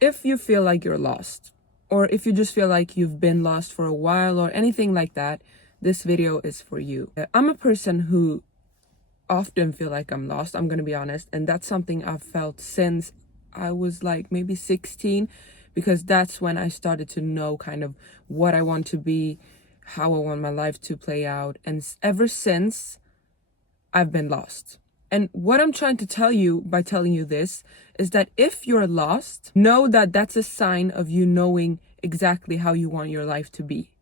If you feel like you're lost, or if you just feel like you've been lost for a while or anything like that, this video is for you. I'm a person who often feel like I'm lost, I'm gonna be honest, and that's something I've felt since I was like maybe 16, because that's when I started to know kind of what I want to be, how I want my life to play out, and ever since I've been lost. And what I'm trying to tell you by telling you this is that if you're lost, know that that's a sign of you knowing exactly how you want your life to be.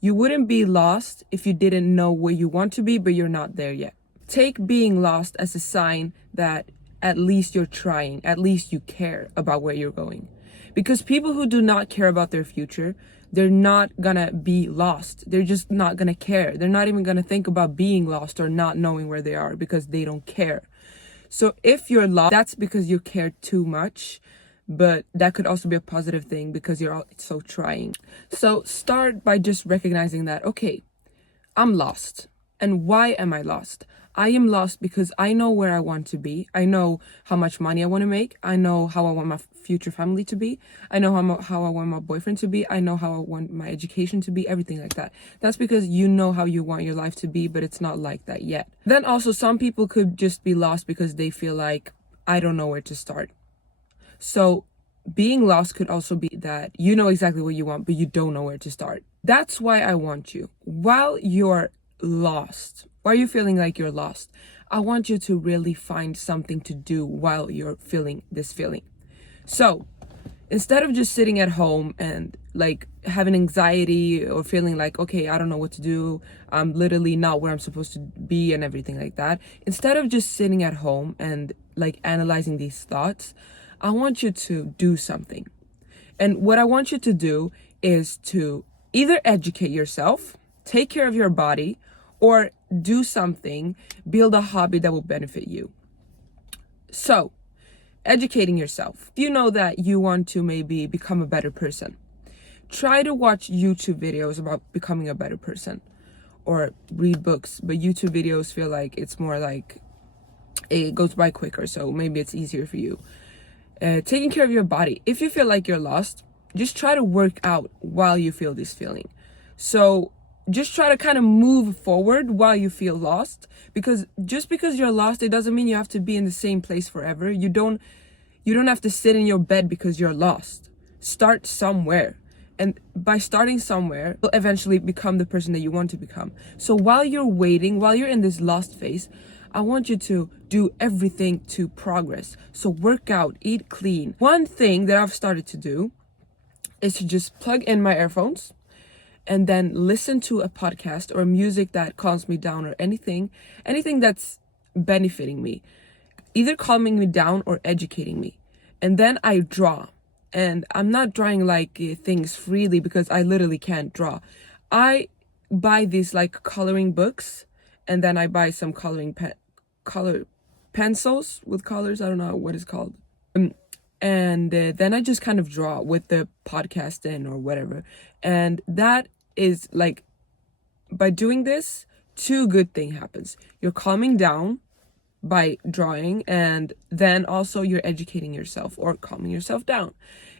You wouldn't be lost if you didn't know where you want to be, but you're not there yet. Take being lost as a sign that at least you're trying, at least you care about where you're going. Because people who do not care about their future, they're not gonna be lost. They're just not gonna care. They're not even gonna think about being lost or not knowing where they are because they don't care. So if you're lost, that's because you care too much, but that could also be a positive thing because you're so trying. So start by just recognizing that, okay, I'm lost. And why am I lost? I am lost because I know where I want to be. I know how much money I want to make. I know how I want my future family to be. I know how I want my boyfriend to be. I know how I want my education to be, everything like that. That's because you know how you want your life to be, but it's not like that yet. Then also some people could just be lost because they feel like, I don't know where to start. So being lost could also be that you know exactly what you want, but you don't know where to start. That's why I want you, while you're lost, why are you feeling like you're lost, I want you to really find something to do while you're feeling this feeling. So instead of just sitting at home and like having anxiety or feeling like, okay, I don't know what to do, I'm literally not where I'm supposed to be and everything like that, instead of just sitting at home and like analyzing these thoughts, I want you to do something. And what I want you to do is to either educate yourself, take care of your body, or do something, build a hobby that will benefit you. So, educating yourself. You know that you want to maybe become a better person. Try to watch YouTube videos about becoming a better person, or read books, but YouTube videos feel like it's more like it goes by quicker, so maybe it's easier for you. Taking care of your body. If you feel like you're lost, just try to work out while you feel this feeling. So just try to kind of move forward while you feel lost, because just because you're lost, it doesn't mean you have to be in the same place forever. You don't have to sit in your bed because you're lost. Start somewhere. And by starting somewhere, you'll eventually become the person that you want to become. So while you're waiting, while you're in this lost phase, I want you to do everything to progress. So work out, eat clean. One thing that I've started to do is to just plug in my earphones and then listen to a podcast or music that calms me down, or anything that's benefiting me, either calming me down or educating me. And then I draw. And I'm not drawing like things freely because I literally can't draw. I buy these like coloring books, and then I buy some color pencils with colors. I don't know what it's called. And then I just kind of draw with the podcast in or whatever. And that is like, by doing this, two good things happens. You're calming down by drawing, and then also you're educating yourself or calming yourself down.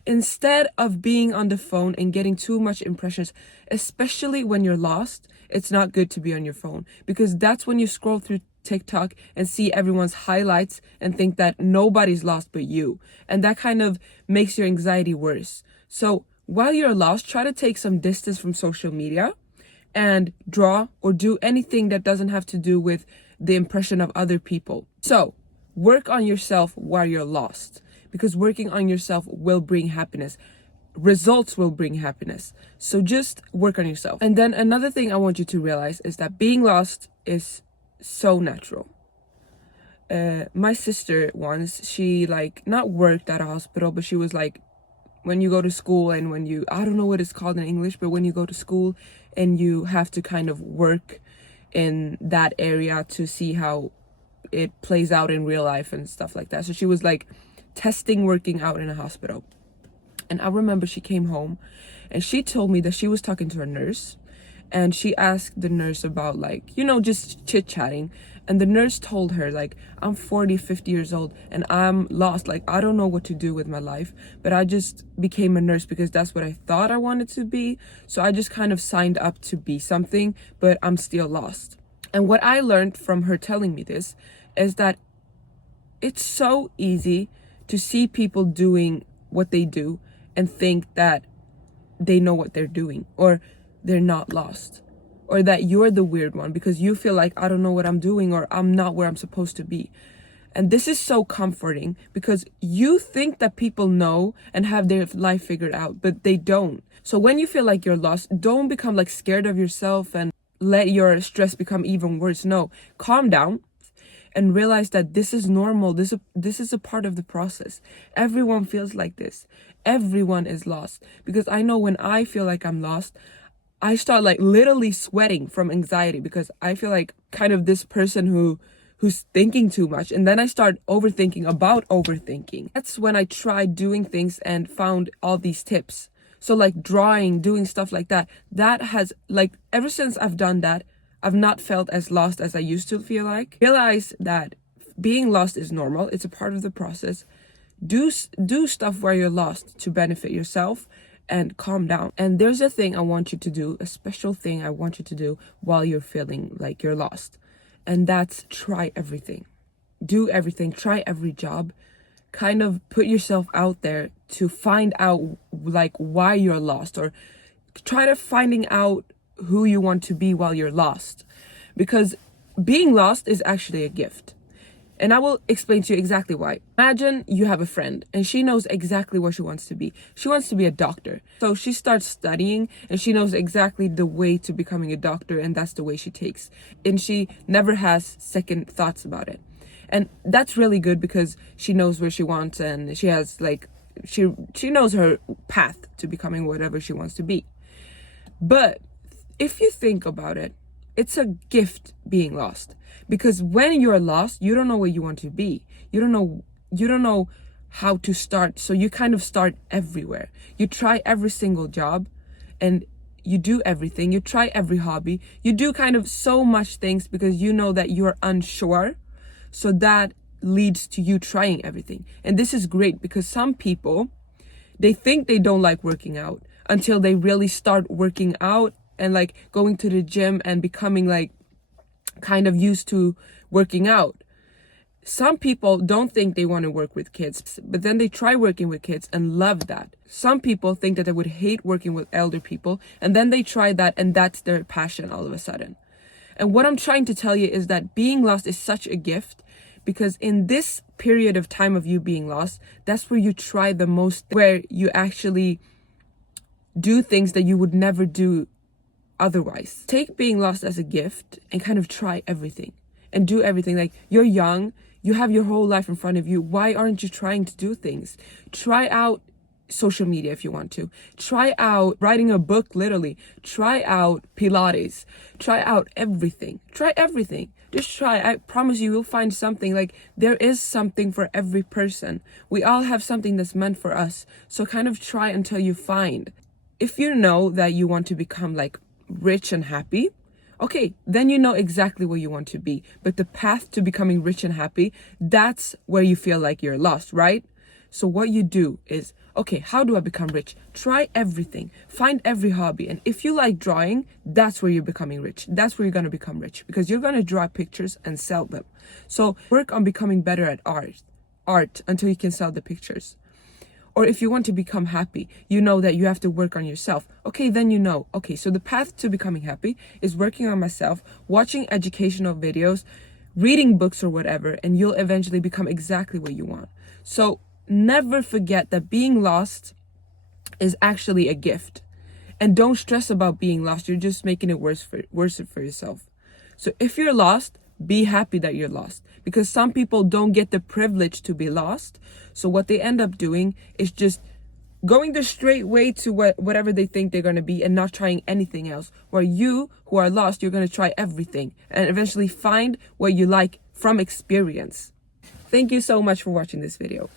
Instead of being on the phone and getting too much impressions, especially when you're lost, it's not good to be on your phone, because that's when you scroll through TikTok and see everyone's highlights and think that nobody's lost but you. And that kind of makes your anxiety worse. So while you're lost, try to take some distance from social media and draw or do anything that doesn't have to do with the impression of other people. So work on yourself while you're lost, because working on yourself will bring happiness. Results will bring happiness. So just work on yourself. And then another thing I want you to realize is that being lost is so natural. My sister once, she like not worked at a hospital, but she was like, when you go to school and when you, I don't know what it's called in English, but when you go to school and you have to kind of work in that area to see how it plays out in real life and stuff like that. So she was like testing working out in a hospital. And I remember she came home and she told me that she was talking to a nurse, and she asked the nurse about like, just chit-chatting. And the nurse told her, like, I'm 40, 50 years old and I'm lost. Like, I don't know what to do with my life, but I just became a nurse because that's what I thought I wanted to be. So I just kind of signed up to be something, but I'm still lost. And what I learned from her telling me this is that it's so easy to see people doing what they do and think that they know what they're doing, or they're not lost, or that you're the weird one because you feel like, I don't know what I'm doing, or I'm not where I'm supposed to be. And this is so comforting because you think that people know and have their life figured out, but they don't. So when you feel like you're lost, don't become like scared of yourself and let your stress become even worse. No, calm down and realize that this is normal. This is a part of the process. Everyone feels like this. Everyone is lost. Because I know when I feel like I'm lost, I start like literally sweating from anxiety because I feel like kind of this person who's thinking too much. And then I start overthinking about overthinking. That's when I tried doing things and found all these tips. So like drawing, doing stuff like that, that has like, ever since I've done that, I've not felt as lost as I used to feel like. Realize that being lost is normal. It's a part of the process. Do stuff where you're lost to benefit yourself and calm down. And there's a thing I want you to do, a special thing I want you to do while you're feeling like you're lost. And that's try everything. Do everything. Try every job. Kind of put yourself out there to find out like why you're lost, or try to finding out who you want to be while you're lost, because being lost is actually a gift. And I will explain to you exactly why. Imagine you have a friend and she knows exactly what she wants to be. She wants to be a doctor. So she starts studying and she knows exactly the way to becoming a doctor, and that's the way she takes. And she never has second thoughts about it. And that's really good because she knows where she wants, and she has like, she knows her path to becoming whatever she wants to be. But if you think about it, it's a gift being lost, because when you're lost, you don't know what you want to be. You don't know how to start. So you kind of start everywhere. You try every single job and you do everything. You try every hobby. You do kind of so much things because you know that you're unsure. So that leads to you trying everything. And this is great because some people, they think they don't like working out until they really start working out and like going to the gym and becoming like kind of used to working out. Some people don't think they want to work with kids, but then they try working with kids and love that. Some people think that they would hate working with elder people, and then they try that and that's their passion all of a sudden. And what I'm trying to tell you is that being lost is such a gift, because in this period of time of you being lost, that's where you try the most, where you actually do things that you would never do otherwise. Take being lost as a gift and kind of try everything and do everything. Like, you're young, you have your whole life in front of you. Why aren't you trying to do things? Try out social media if you want to. Try out writing a book, literally. Try out Pilates. Try out everything. Try everything. Just try. I promise you will find something. Like, there is something for every person. We all have something that's meant for us. So kind of try until you find. If you know that you want to become like rich and happy, okay, then you know exactly where you want to be. But the path to becoming rich and happy, that's where you feel like you're lost, right? So what you do is, okay, how do I become rich? Try everything. Find every hobby. And if you like drawing, that's where you're becoming rich. That's where you're going to become rich, because you're going to draw pictures and sell them. So work on becoming better at art until you can sell the pictures. Or if you want to become happy, you know that you have to work on yourself. Okay, then you know, okay, so the path to becoming happy is working on myself, watching educational videos, reading books or whatever, and you'll eventually become exactly what you want. So never forget that being lost is actually a gift. And don't stress about being lost. You're just making it worse for yourself. So if you're lost, be happy that you're lost, because some people don't get the privilege to be lost. So what they end up doing is just going the straight way to whatever they think they're going to be and not trying anything else. Where you who are lost, you're going to try everything and eventually find what you like from experience. Thank you so much for watching this video.